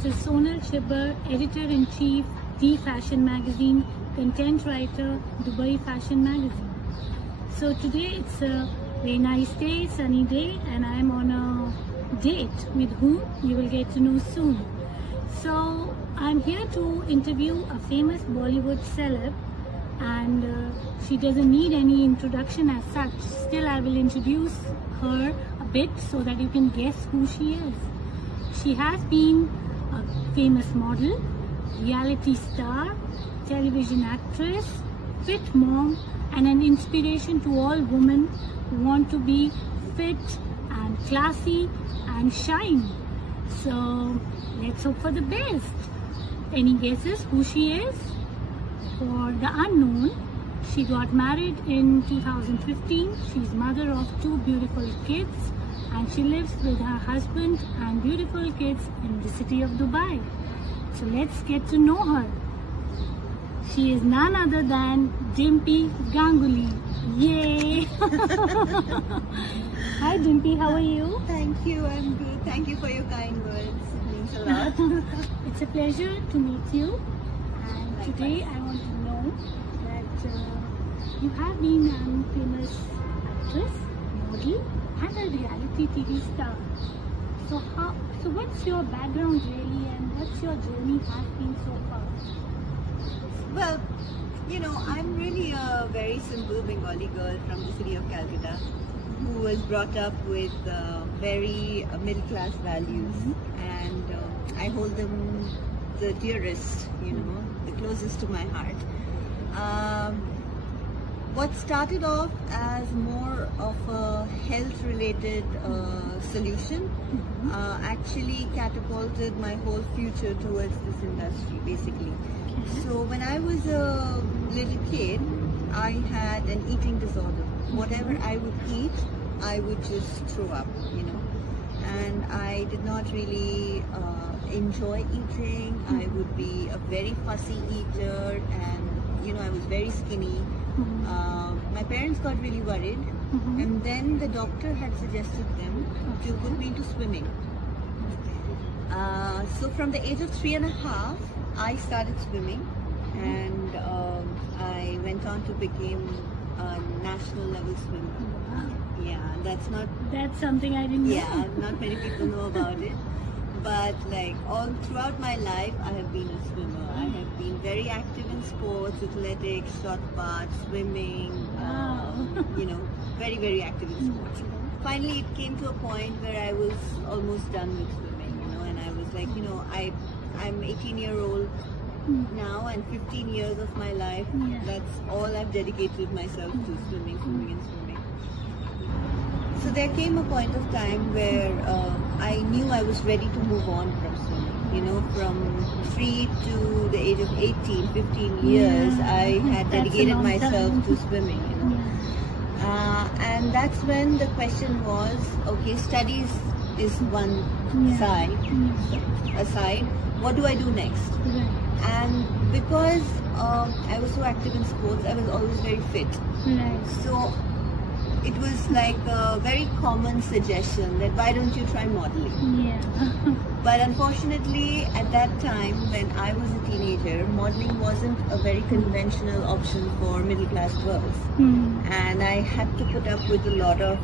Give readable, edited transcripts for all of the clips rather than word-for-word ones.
Mr. Sonal Chibber, Editor-in-Chief, The Fashion Magazine, Content Writer, Dubai Fashion Magazine. So today it's a very nice day, sunny day, and I'm on a date with whom you will get to know soon. So I'm here to interview a famous Bollywood celeb, and she doesn't need any introduction as such. Still, I will introduce her a bit so that you can guess who she is. She has been a famous model, reality star, television actress, fit mom, and an inspiration to all women who want to be fit and classy and shine. So let's hope for the best. Any guesses who she is? For the unknown, she got married in 2015. She's mother of 2 beautiful kids, and she lives with her husband and beautiful kids in the city of Dubai. So let's get to know her. She is none other than Dimpy Ganguly. Yay! Hi Dimpy, how are you? Thank you, I'm good. Thank you for your kind words. It means a lot. It's a pleasure to meet you. And today I want to know that you have been a famous actress, model, and a reality TV star. So what's your background really, and what's your journey has been so far? Well, you know, I'm really a very simple Bengali girl from the city of Calcutta who was brought up with very middle class values, and I hold them the dearest, you know, the closest to my heart. What started off as more of a health related solution actually catapulted my whole future towards this industry basically. So when I was a little kid, I had an eating disorder. Whatever I would eat, I would just throw up, you know. And I did not really enjoy eating. I would be a very fussy eater, and you know, I was very skinny. My parents got really worried, and then the doctor had suggested them to put me into swimming. So from the age of 3.5, I started swimming, and I went on to become a national level swimmer. Yeah, that's something I didn't know. Yeah, not many people know about it. But like all throughout my life, I have been a swimmer. I have been very active in sports, athletics, shot put, swimming. You know, very, very active in sports. Finally, it came to a point where I was almost done with swimming. You know, and I was like, you know, I'm 18-year-old now, and 15 years of my life, that's all I've dedicated myself to, swimming. So there came a point of time where I knew I was ready to move on from swimming. You know, from 3 to the age of 18, 15 years, I had dedicated myself to swimming, you know. And that's when the question was, okay, studies is one side, aside, what do I do next? And because I was so active in sports, I was always very fit. So it was like a very common suggestion that why don't you try modeling? But unfortunately, at that time when I was a teenager, modeling wasn't a very conventional option for middle class girls. And I had to put up with a lot of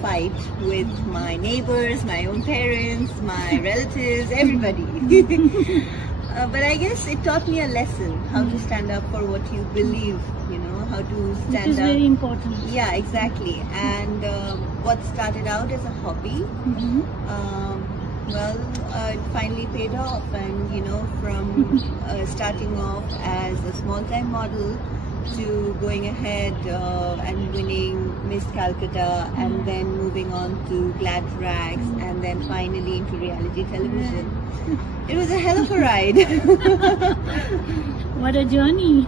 fight with my neighbors, my own parents, my relatives, everybody. But I guess it taught me a lesson, how to stand up for what you believe, you know, how to stand up. Which is very important. Yeah, exactly. And what started out as a hobby, well, it finally paid off. And, you know, from starting off as a small-time model to going ahead and winning Miss Calcutta, and then moving on to Glad Rags, and then finally into reality television. It was a hell of a ride. What a journey.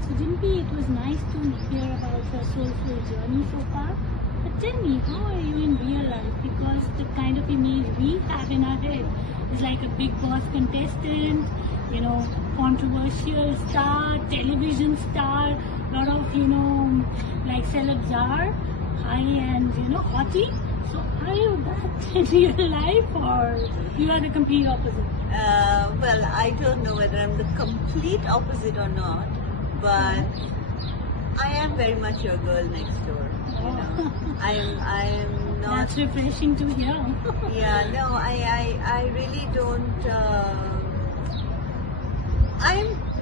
So Dimpy, it was nice to hear about her soulful journey so far. But tell me, how are you in real life? Because the kind of image we have in our head is like a Bigg Boss contestant, you know, controversial star, television star, lot of, you know, like celebs are high and, you know, hottie. So Are you that in real life, or you are the complete opposite? Well, I don't know whether I'm the complete opposite or not, but I am very much your girl next door. You know, I am not. That's refreshing to hear. Yeah, no, I really don't.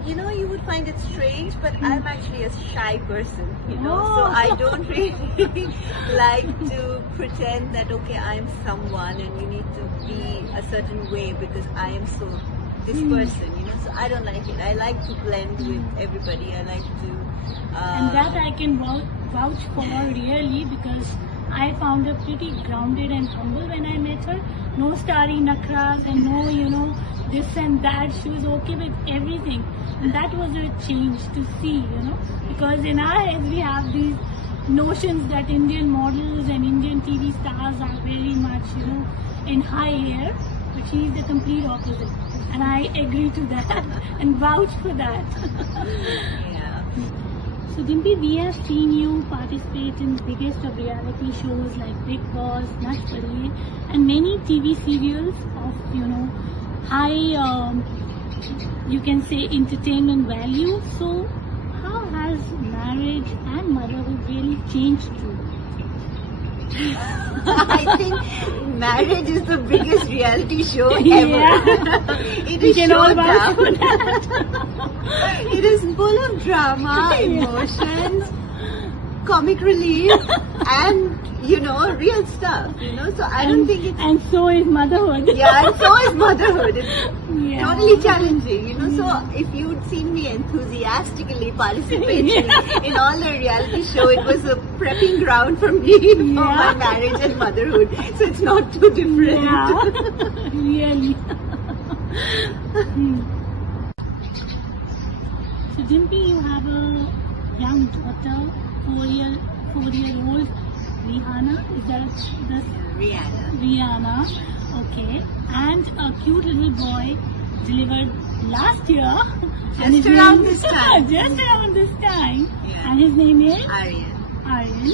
You know, you would find it strange, but I'm actually a shy person, you know, so I don't really like to pretend that, okay, I'm someone and you need to be a certain way because I am so this person, you know, so I don't like it. I like to blend with everybody. I like to... and that I can vouch for really, because I found her pretty grounded and humble when I met her. No starry nakras and no, you know, this and that. She was okay with everything. And that was a change to see, you know, because in our heads we have these notions that Indian models and Indian TV stars are very much, you know, in high air, but she is the complete opposite. And I agree to that and vouch for that. Yeah. So Dimpy, we have seen you participate in the biggest of reality shows like Bigg Boss, Nach Baliye, and many TV serials of, you know, high, you can say, entertainment value. So how has marriage and motherhood really changed you? I think marriage is the biggest reality show ever. Yeah. It is all showdown. for that. It is full of drama, emotions, comic relief, and, you know, real stuff, you know, so I don't think it's... And so is motherhood. Yeah, and so is motherhood. It's Yeah. totally challenging, you know, so if you'd seen me enthusiastically participating in all the reality show, it was a prepping ground for me for my marriage and motherhood, so it's not too different. Yeah, really. So Dimpy, you have a young daughter, 4-year-old Rihanna, is that Rihanna, okay, and a cute little boy delivered last year. Just around this time. Just around this time. Yeah. And his name is? Aryan.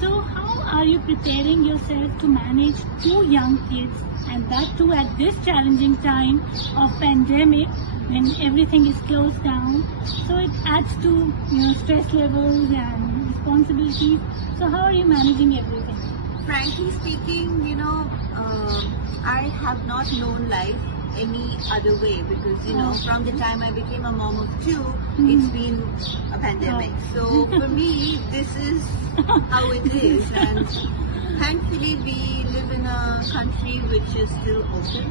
So how are you preparing yourself to manage 2 young kids, and that too at this challenging time of pandemic when everything is closed down? So it adds to, you know, stress levels and responsibilities. So how are you managing everything? Frankly speaking, you know, I have not known life any other way because, you know, from the time I became a mom of 2, it's been a pandemic. So for me, this is how it is. And thankfully, we live in a country which is still open.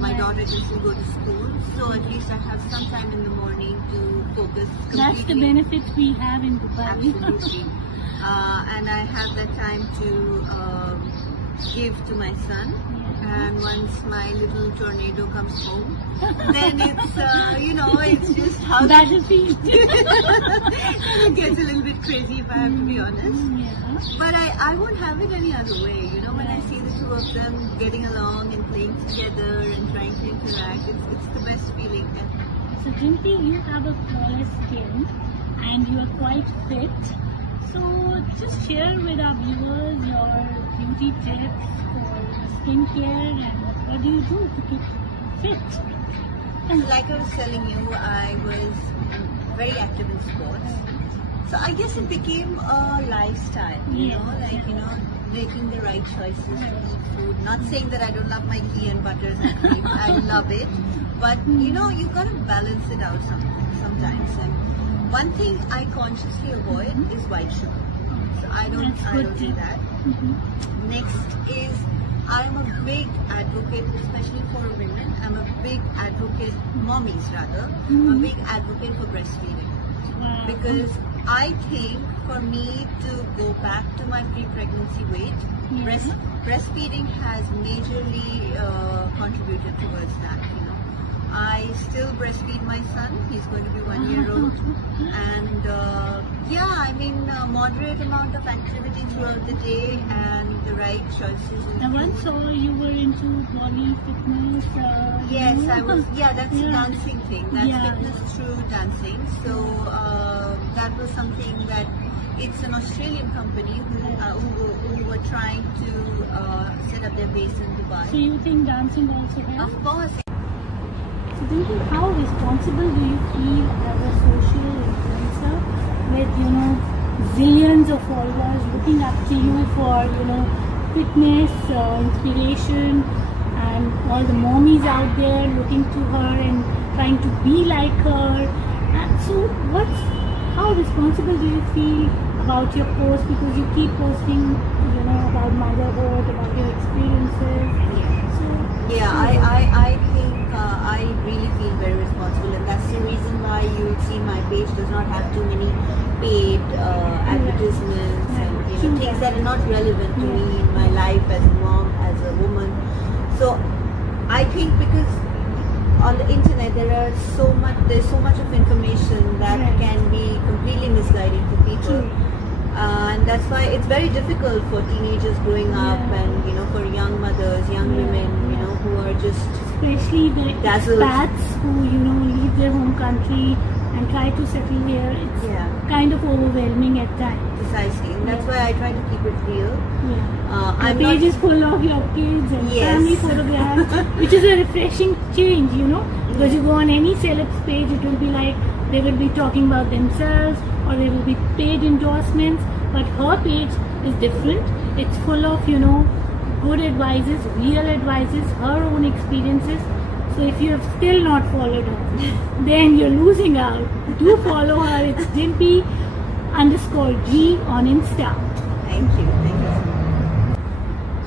My daughter can still go to school, so at least I have some time in the morning to focus completely. That's the benefit we have in Dubai. Absolutely. And I have that time to give to my son. And once my little tornado comes home, then it's, you know, it's just how... Battlefield. It gets a little bit crazy if I have to be honest. Yeah. But I won't have it any other way, you know, when I see the 2 of them getting along and playing together and trying to interact, it's the best feeling ever. So Dimpy, you have a flawless skin and you are quite fit. So just share with our viewers your beauty tips for skincare and what do you do to keep fit? And like I was telling you, I was very active in sports. So I guess it became a lifestyle, you know, like, you know, making the right choices to eat food. Not saying that I don't love my ghee and butters and cream, I love it. But, you know, you gotta balance it out sometimes. And one thing I consciously avoid is white sugar. So I don't do that. Next is, I'm a big advocate, especially for women. I'm a big advocate, mommies rather, a big advocate for breastfeeding. Wow. Because I think for me to go back to my pre-pregnancy weight, breastfeeding has majorly contributed towards that, you know. I still breastfeed my son, he's going to be 1 year old, and yeah, I mean moderate amount of activity throughout the day and the right choices. I once saw you were into body fitness. Yes, I was, that's the dancing thing, that's fitness through dancing, so that was something that it's an Australian company who were trying to set up their base in Dubai. So you think dancing also helps? Of course. So Dimpy, how responsible do you feel as a social influencer with, you know, zillions of followers looking up to you for, you know, fitness, inspiration, and all the mommies out there looking to her and trying to be like her? And so how responsible do you feel about your post, because you keep posting, you know, about motherhood, about your experiences? So yeah, I think I really feel very responsible, and that's the reason why you see my page does not have too many paid advertisements and, you know, things that are not relevant to me in my life as a mom, as a woman. So I think because on the internet there's so much of information that can be completely misguiding to people, and that's why it's very difficult for teenagers growing up, and, you know, for young mothers, young women, you know, who are just especially the dazzled. expats who, you know, leave their home country and try to settle here. It's kind of overwhelming at times. Precisely, and that's why I try to keep it real. The page is full of your kids and family photographs, which is a refreshing change, you know, because you go on any celeb's page, it will be like they will be talking about themselves or they will be paid endorsements, but her page is different. It's full of, you know, good advices, real advices, her own experiences. So if you have still not followed her, then you're losing out. Do follow her. It's Dimpy_G on Insta. Thank you. Thank you.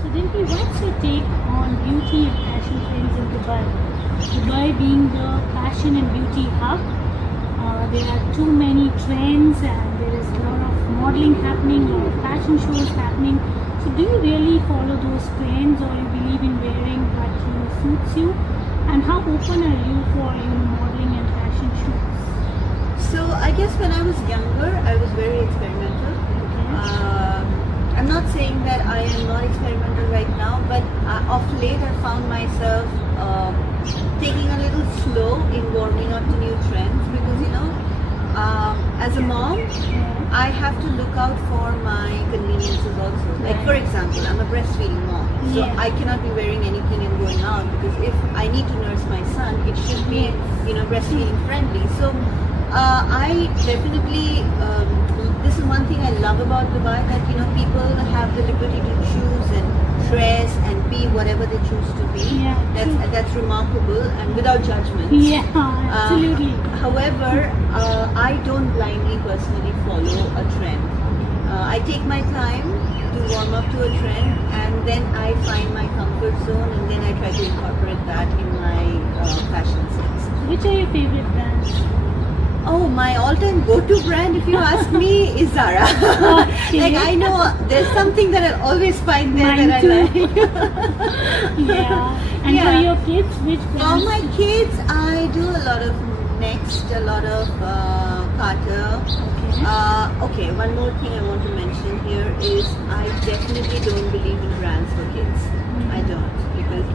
So Dimpy, what's your take on beauty and fashion trends in Dubai? Dubai being the fashion and beauty hub, there are too many trends and there is a lot of modeling happening, a lot of fashion shows happening. So do you really follow those trends, or you believe in wearing what, you know, suits you? And how open are you for, you know, modeling and fashion shoots? So I guess when I was younger, I was very experimental. I'm not saying that I am not experimental right now, but of late I found myself taking a little slow in warming up to new trends, because, you know, as a mom, I have to look out for my conveniences also. Like, for example, I'm a breastfeeding mom, so I cannot be wearing anything and going out, because if I need to nurse my son, it should be, you know, breastfeeding friendly. So I definitely, this is one thing I love about Dubai, that, you know, people have the liberty to choose and dress and be whatever they choose to be. That's remarkable, and without judgment. Absolutely. However, I don't blindly personally follow a trend. I take my time to warm up to a trend, and then I find my comfort zone, and then I try to incorporate that in my fashion sense. Which are your favorite brands? Oh, my all-time go-to brand, if you ask me, is Zara. Like, I know there's something that I'll always find there that I like. And for your kids, which brands? For my kids, I do a lot of Next, a lot of Carter. Okay, one more thing I want to mention here is I definitely don't believe in brands for kids. I don't, because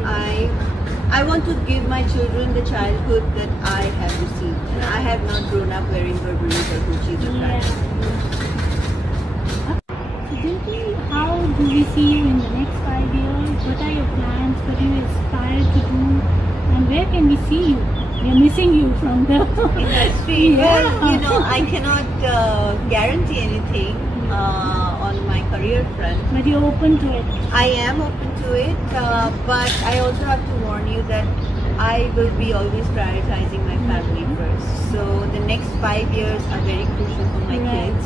I want to give my children the childhood that I have received. And I have not grown up wearing Burberry's or Gucci's or Prada. So Dimpy, how do we see you in the next 5 years? What are your plans? What do you aspire to do? And where can we see you? We are missing you from the industry. Well, you know, I cannot guarantee anything on my career front. But you're open to it. I am open to it, but I also have to warn you that I will be always prioritizing my family first. So the next 5 years are very crucial for my kids.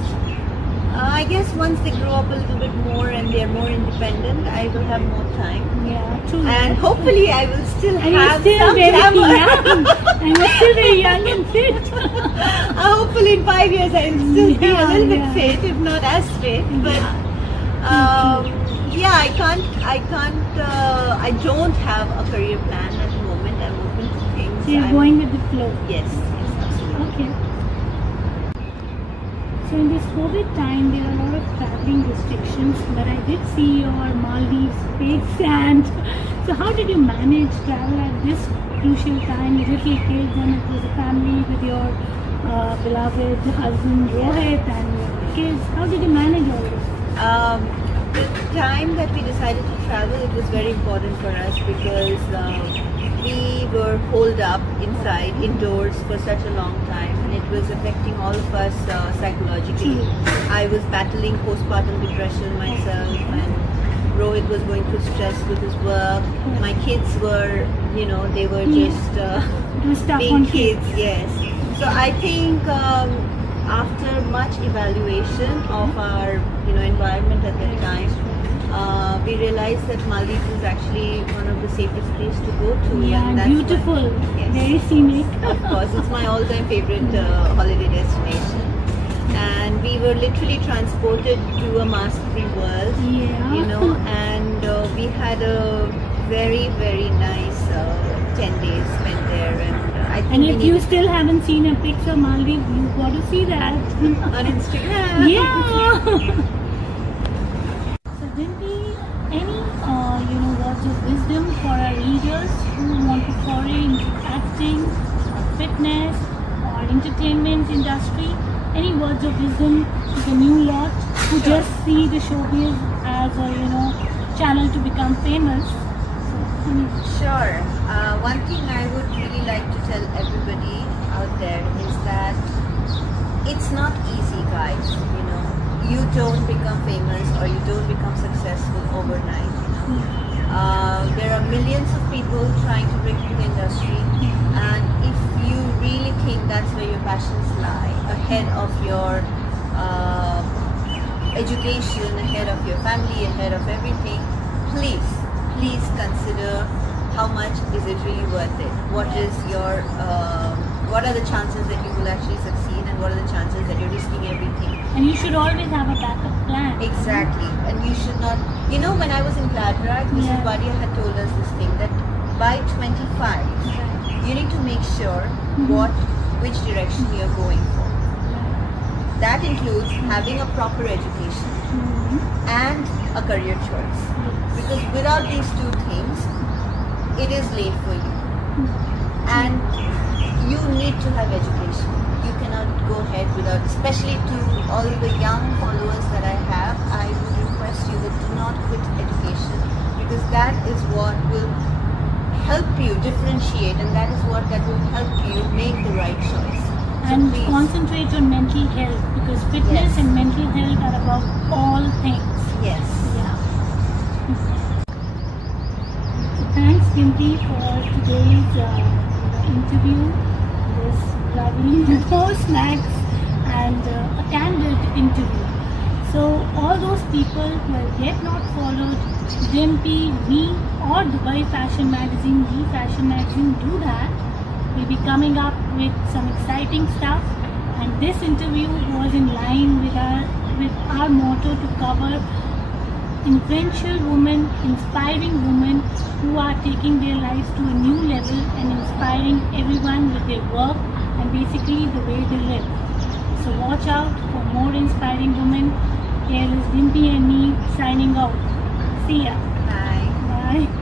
I guess once they grow up a little bit more and they are more independent, I will have more time. True. And hopefully I will still have still some very glamour. young. And you're still very young and fit. Hopefully in 5 years I will still be a little bit fit, if not as fit. But yeah, I don't have a career plan at the moment. I'm open to things. So you're going with the flow. Yes, absolutely. Okay. So in this COVID time, there are a lot of traveling restrictions, but I did see your Maldives page, and so how did you manage travel at this crucial time with little kids and it was a family with your beloved husband Rohit and your kids. How did you manage all this? The time that we decided to travel, it was very important for us because we were holed up inside, indoors for such a long time, and it was affecting all of us psychologically. I was battling postpartum depression myself, and Rohit was going through stress with his work. My kids were, you know, they were just being kids, yes. So I think after much evaluation of our, you know, environment at that time, we realized that Maldives is actually one of the safest places to go to. Yeah, and that's beautiful, yes, very scenic. Of course, it's my all-time favorite holiday destination. And we were literally transported to a mask-free world, Yeah. you know, and we had a very, very nice 10 days spent there. And I think And if you still haven't seen a picture of Maldives, you've got to see that. on Instagram. Yeah. So Dimpy, any words of wisdom for our readers who want to foray into acting, or fitness, or entertainment industry? Any words of wisdom to the new lot who just see the showbiz as a channel to become famous? Sure. One thing I would really like to tell everybody out there is that it's not easy, guys. You know, you don't become famous or you don't become successful overnight. There are millions of people trying to break into the industry, and if you really think that's where your passions lie, ahead of your education, ahead of your family, ahead of everything, please consider how much is it really worth it. What are the chances that you will actually succeed, and what are the chances that you're risking everything. And you should always have a backup plan. Exactly. And you should not, you know, when I was in Gladrak, Mrs. Baliye had told us this thing, that by 25 you need to make sure which direction you're going for. That includes having a proper education and a career choice. Because without these two things, it is late for you. And you need to have education. You cannot go ahead without, especially to all the young followers that I have, I would request you that do not quit education, because that is what will help you differentiate, and that will help you make the right choice. And concentrate on mental health, because fitness and mental health are above all things. Yes. Yeah. Thanks, Dimpy, for today's interview. This lovely snacks and a candid interview. So all those people who have yet not followed Dimpy, me, or Dubai Fashion Magazine, the Fashion Magazine, do that. We'll be coming up with some exciting stuff, and this interview was in line with our motto to cover influential women, inspiring women who are taking their lives to a new level and inspiring everyone with their work and basically the way they live. So watch out for more inspiring women. Here is Dimpy and me signing out. See ya. Bye. Bye.